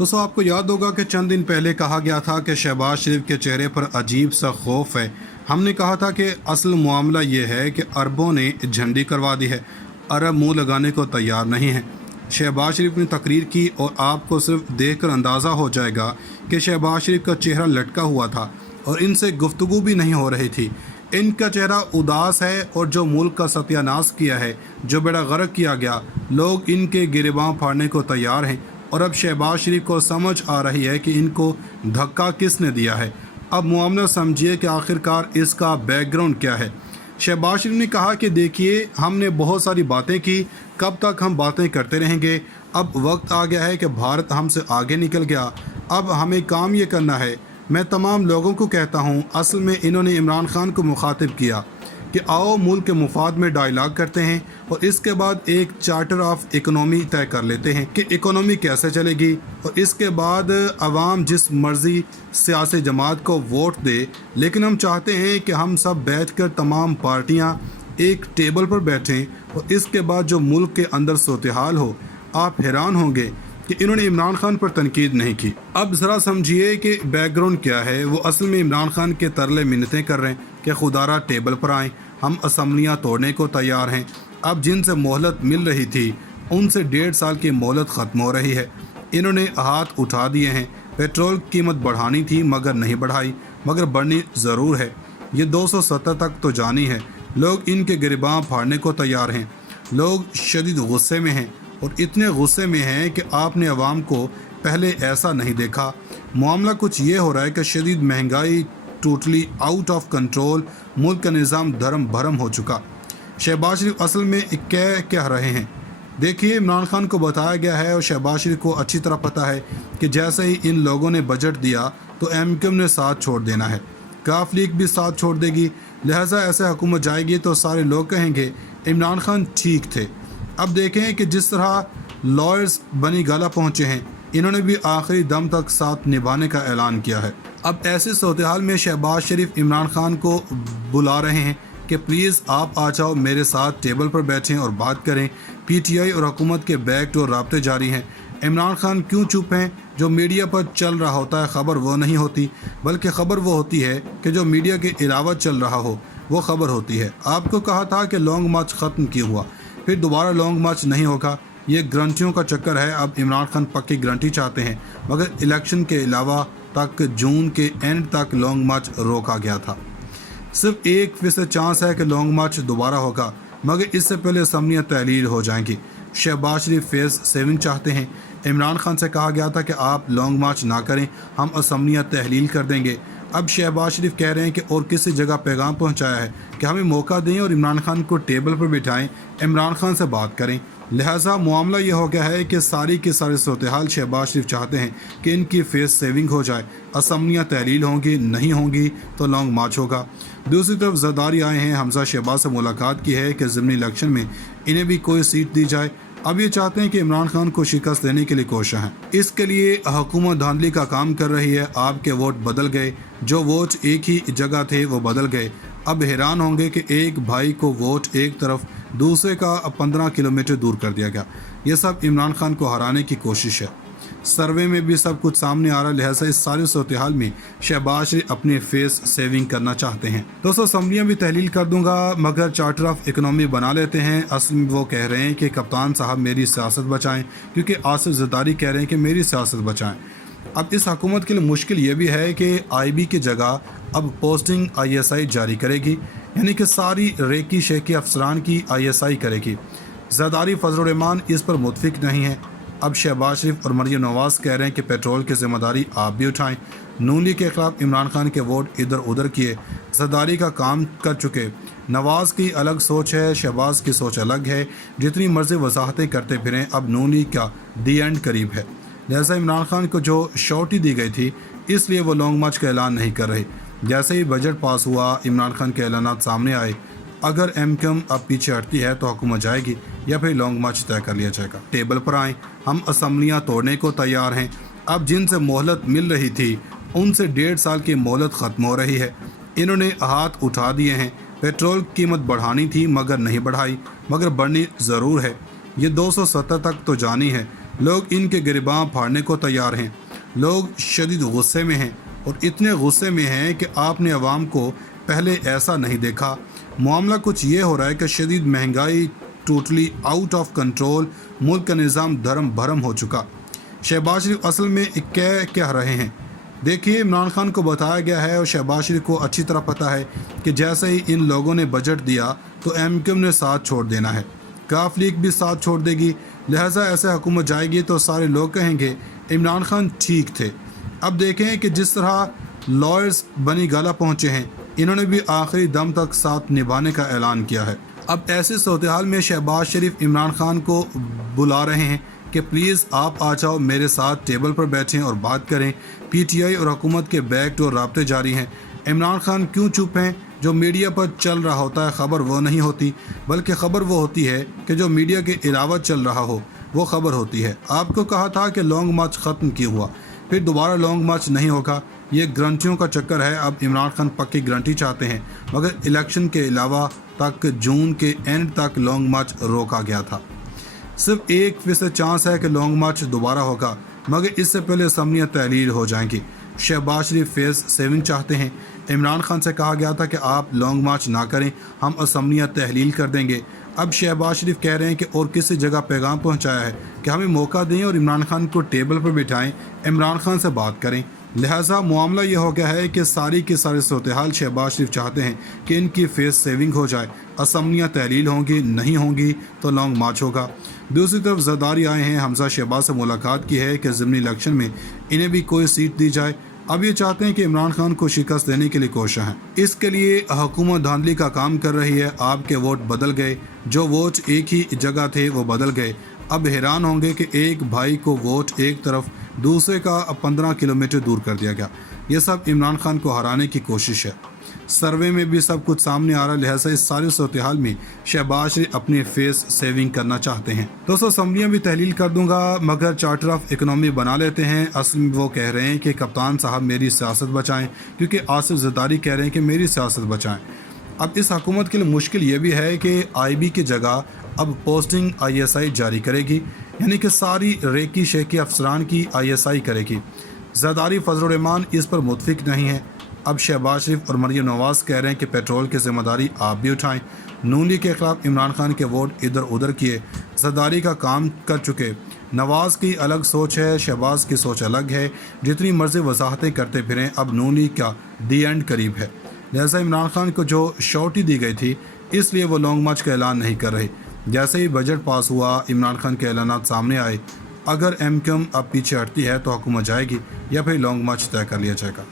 दोस्तों आपको याद होगा कि चंद दिन पहले कहा गया था कि शहबाज शरीफ के चेहरे पर अजीब सा खौफ है। हमने कहा था कि असल मामला ये है कि अरबों ने झंडी करवा दी है, अरब मुंह लगाने को तैयार नहीं है। शहबाज शरीफ ने तकरीर की और आपको सिर्फ देखकर अंदाज़ा हो जाएगा कि शहबाज शरीफ का चेहरा लटका हुआ था और इनसे गुफ्तगू भी नहीं हो रही थी। इनका चेहरा उदास है और जो मुल्क का सत्यानाश किया है, जो बेड़ा गर्क किया गया, लोग इनके गिरेबां फाड़ने को तैयार हैं। और अब शहबाज शरीफ को समझ आ रही है कि इनको धक्का किसने दिया है। अब मामला समझिए कि आखिरकार इसका बैकग्राउंड क्या है। शहबाज शरीफ ने कहा कि देखिए, हमने बहुत सारी बातें की, कब तक हम बातें करते रहेंगे। अब वक्त आ गया है कि भारत हमसे आगे निकल गया, अब हमें काम ये करना है। मैं तमाम लोगों को कहता हूँ, असल में इन्होंने इमरान खान को मुखातिब किया कि आओ मुल्क के मुफाद में डायलॉग करते हैं और इसके बाद एक चार्टर ऑफ इकोनॉमी तय कर लेते हैं कि इकोनॉमी कैसे चलेगी, और इसके बाद अवाम जिस मर्ज़ी सियासी जमात को वोट दे। लेकिन हम चाहते हैं कि हम सब बैठकर तमाम पार्टियां एक टेबल पर बैठें और इसके बाद जो मुल्क के अंदर सूरत-ए-हाल हो, आप हैरान होंगे कि इन्होंने इमरान खान पर तनकीद नहीं की। अब ज़रा समझिए कि बैकग्राउंड क्या है। वो असल में इमरान खान के तरले मिन्नतें कर रहे हैं कि खुदारा टेबल पर आएँ, हम असम्बलियाँ तोड़ने को तैयार हैं। अब जिनसे मोहलत मिल रही थी उनसे 1.5 साल की मोहलत ख़त्म हो रही है। इन्होंने हाथ उठा दिए हैं। पेट्रोल की कीमत बढ़ानी थी मगर नहीं बढ़ाई, मगर बढ़नी ज़रूर है। ये 270 तक तो जानी है। लोग इनके गिरबां फाड़ने को तैयार हैं। लोग शदीद गुस्से में हैं और इतने गुस्से में हैं कि आपने अवाम को पहले ऐसा नहीं देखा। मामला कुछ ये हो रहा है कि शदीद महंगाई टोटली आउट ऑफ कंट्रोल, मुल्क का निज़ाम धर्म भरम हो चुका। शहबाज शरीफ असल में कह रहे हैं। देखिए, इमरान खान को बताया गया है और शहबाज शरीफ को अच्छी तरह पता है कि जैसे ही इन लोगों ने बजट दिया तो MQM ने साथ छोड़ देना है, काफ लीग भी साथ छोड़ देगी। लिहाजा ऐसे हुकूमत जाएगी तो सारे लोग कहेंगे इमरान खान ठीक थे। अब देखें कि जिस तरह लॉयर्स बनी गाला पहुँचे हैं, इन्होंने भी आखिरी दम तक साथ निभाने का ऐलान किया है। अब ऐसे सूरत-ए-हाल में शहबाज शरीफ इमरान खान को बुला रहे हैं कि प्लीज़ आप आ जाओ, मेरे साथ टेबल पर बैठें और बात करें। PTI और हुकूमत के बैक डोर राब्ते जारी हैं। इमरान खान क्यों चुप हैं? जो मीडिया पर चल रहा होता है खबर वो नहीं होती, बल्कि ख़बर वो होती है कि जो मीडिया के अलावा चल रहा हो वो ख़बर होती है। आपको कहा था कि लॉन्ग मार्च ख़त्म क्यों हुआ, फिर दोबारा लॉन्ग मार्च नहीं होगा। ये गारंटियों का चक्कर है। अब इमरान खान पक्की गारंटी चाहते हैं, मगर इलेक्शन के अलावा तक जून के एंड तक लॉन्ग मार्च रोका गया था। सिर्फ 1% चांस है कि लॉन्ग मार्च दोबारा होगा, मगर इससे पहले असम्बलियाँ तहलील हो जाएंगी। शहबाज शरीफ फेज़ 7 चाहते हैं। इमरान खान से कहा गया था कि आप लॉन्ग मार्च ना करें, हम असम्बलियाँ तहलील कर देंगे। अब शहबाज शरीफ कह रहे हैं कि और किसी जगह पैगाम पहुँचाया है कि हमें मौका दें और इमरान खान को टेबल पर बिठाएँ, इमरान खान से बात करें। लिहाजा मामला ये हो गया है कि सारी की सारी सूरत-ए-हाल शहबाज शरीफ चाहते हैं कि इनकी फेस सेविंग हो जाए, असम्बलियाँ तहलील होंगी, नहीं होंगी तो लॉन्ग मार्च होगा। दूसरी तरफ ज़रदारी आए हैं, हमजा शहबाज से मुलाकात की है कि ज़िमनी इलेक्शन में इन्हें भी कोई सीट दी जाए। अब ये चाहते हैं कि इमरान खान को शिकस्त देने के लिए कोशिश हैं। इसके लिए हुकूमत धांधली का काम कर रही है। आपके वोट बदल गए, जो वोट एक ही जगह थे वो बदल गए। अब हैरान होंगे कि एक भाई को वोट एक तरफ, दूसरे का 15 किलोमीटर दूर कर दिया गया। ये सब इमरान खान को हराने की कोशिश है। सर्वे में भी सब कुछ सामने आ रहा है। लिहाजा इस सारे सूरत-ए-हाल में शहबाज शरीफ अपने फेस सेविंग करना चाहते हैं। दोस्तों, असम्बलियाँ भी तहलील कर दूंगा, मगर चार्टर ऑफ इकोनॉमी बना लेते हैं। असल में वो कह रहे हैं कि कप्तान साहब मेरी सियासत बचाएं, क्योंकि आसिफ ज़रदारी कह रहे हैं कि मेरी सियासत बचाएं। अब इस हुकूमत के लिए मुश्किल ये भी है कि IB की जगह अब पोस्टिंग ISI जारी करेगी, यानी कि सारी रेकी शेकी अफसरान की ISI करेगी। ज़रदारी फजल रहमान इस पर मुतफिक नहीं है। अब शहबाज शरीफ और मरियम नवाज़ कह रहे हैं कि पेट्रोल की जिम्मेदारी आप भी उठाएं। नून लीग के खिलाफ इमरान खान के वोट इधर उधर किए, ज़रदारी का काम कर चुके। नवाज़ की अलग सोच है, शहबाज की सोच अलग है। जितनी मर्जी वजाहतें करते फिरें, अब नून लीग का दी एंड करीब है। लिहाजा इमरान खान को जो शॉर्टी दी गई थी, इसलिए वो लॉन्ग मार्च का ऐलान नहीं कर रहे। जैसे ही बजट पास हुआ, इमरान खान के ऐलानात सामने आए। अगर MQM अब पीछे हटती है तो हुकूमत जाएगी या फिर लॉन्ग मार्च तय कर लिया जाएगा। टेबल पर आएँ, हम असम्बलियाँ तोड़ने को तैयार हैं। अब जिनसे मोहलत मिल रही थी उनसे 1.5 साल की मोहलत ख़त्म हो रही है। इन्होंने हाथ उठा दिए हैं। पेट्रोल की कीमत बढ़ानी थी मगर नहीं बढ़ाई, मगर बढ़नी ज़रूर है। ये 270 तक तो जानी है। لوگ ان کے گریباں پھاڑنے کو تیار ہیں۔ لوگ شدید غصے میں ہیں اور اتنے غصے میں ہیں کہ آپ نے عوام کو پہلے ایسا نہیں دیکھا۔ معاملہ کچھ یہ ہو رہا ہے کہ شدید مہنگائی ٹوٹلی آؤٹ آف کنٹرول، ملک کا نظام دھرم بھرم ہو چکا۔ شہباز شریف اصل میں کہہ رہے ہیں، دیکھیے عمران خان کو بتایا گیا ہے اور شہباز شریف کو اچھی طرح پتہ ہے کہ جیسے ہی ان لوگوں نے بجٹ دیا تو ایم کیو ایم نے ساتھ چھوڑ دینا ہے، کاف لیگ بھی ساتھ چھوڑ دے گی، لہٰذا ایسے حکومت جائے گی تو سارے لوگ کہیں گے عمران خان ٹھیک تھے۔ اب دیکھیں کہ جس طرح لائرز بنی گالہ پہنچے ہیں، انہوں نے بھی آخری دم تک ساتھ نبھانے کا اعلان کیا ہے۔ اب ایسی صورتحال میں شہباز شریف عمران خان کو بلا رہے ہیں کہ پلیز آپ آ جاؤ، میرے ساتھ ٹیبل پر بیٹھیں اور بات کریں۔ پی ٹی آئی اور حکومت کے بیک ڈور رابطے جاری ہیں۔ عمران خان کیوں چپ ہیں؟ جو میڈیا پر چل رہا ہوتا ہے خبر وہ نہیں ہوتی، بلکہ خبر وہ ہوتی ہے کہ جو میڈیا کے علاوہ چل رہا ہو وہ خبر ہوتی ہے۔ آپ کو کہا تھا کہ لانگ مارچ ختم کیا ہوا، پھر دوبارہ لانگ مارچ نہیں ہوگا، یہ گرنٹیوں کا چکر ہے۔ اب عمران خان پکی گرنٹی چاہتے ہیں، مگر الیکشن کے علاوہ تک جون کے اینڈ تک لانگ مارچ روکا گیا تھا۔ صرف 1% چانس ہے کہ لانگ مارچ دوبارہ ہوگا، مگر اس سے پہلے اسمبلیاں تحلیل ہو جائیں گی۔ شہباز شریف فیز 7 چاہتے ہیں۔ عمران خان سے کہا گیا تھا کہ آپ لانگ مارچ نہ کریں، ہم اسمبلیاں تحلیل کر دیں گے۔ اب شہباز شریف کہہ رہے ہیں کہ اور کسی جگہ پیغام پہنچایا ہے کہ ہمیں موقع دیں اور عمران خان کو ٹیبل پر بٹھائیں، عمران خان سے بات کریں۔ لہٰذا معاملہ یہ ہو گیا ہے کہ ساری کی ساری صورتحال شہباز شریف چاہتے ہیں کہ ان کی فیس سیونگ ہو جائے، اسمبلیاں تحلیل ہوں گی، نہیں ہوں گی تو لانگ مارچ ہوگا۔ دوسری طرف زرداری آئے ہیں، حمزہ شہباز سے ملاقات کی ہے کہ ضمنی الیکشن میں انہیں بھی کوئی سیٹ دی جائے۔ اب یہ چاہتے ہیں کہ عمران خان کو شکست دینے کے لیے کوشاں ہیں۔ اس کے لیے حکومت دھاندلی کا کام کر رہی ہے۔ آپ کے ووٹ بدل گئے، جو ووٹ ایک ہی جگہ تھے وہ بدل گئے۔ اب حیران ہوں گے کہ ایک بھائی کو ووٹ ایک طرف، دوسرے کا 15 کلومیٹر دور کر دیا گیا۔ یہ سب عمران خان کو ہرانے کی کوشش ہے۔ سروے میں بھی سب کچھ سامنے آ رہا ہے، لہٰذا اس ساری صورتحال میں شہباز شریف اپنی فیس سیونگ کرنا چاہتے ہیں۔ دوستو اسمبلیاں بھی تحلیل کر دوں گا، مگر چارٹر آف اکنامی بنا لیتے ہیں۔ اصل میں وہ کہہ رہے ہیں کہ کپتان صاحب میری سیاست بچائیں، کیونکہ آصف زرداری کہہ رہے ہیں کہ میری سیاست بچائیں۔ اب اس حکومت کے لیے مشکل یہ بھی ہے کہ آئی بی کی جگہ اب پوسٹنگ آئی ایس آئی جاری کرے گی، یعنی کہ ساری ریکی شیکی افسران کی آئی ایس آئی کرے گی۔ زرداری فضل الرحمان اس پر متفق نہیں ہے۔ اب شہباز شریف اور مریم نواز کہہ رہے ہیں کہ پیٹرول کی ذمہ داری آپ بھی اٹھائیں۔ نون لیگ کے خلاف عمران خان کے ووٹ ادھر ادھر کیے، زرداری کا کام کر چکے۔ نواز کی الگ سوچ ہے، شہباز کی سوچ الگ ہے۔ جتنی مرضی وضاحتیں کرتے پھریں، اب نون لیگ کا دی اینڈ قریب ہے۔ لہٰذا عمران خان کو جو شورٹی دی گئی تھی، اس لیے وہ لانگ مارچ کا اعلان نہیں کر رہے۔ جیسے ہی بجٹ پاس ہوا، عمران خان کے اعلانات سامنے آئے۔ اگر ایم کیو ایم اب پیچھے ہٹتی ہے تو حکومت جائے گی یا پھر لانگ مارچ طے کر لیا جائے گا۔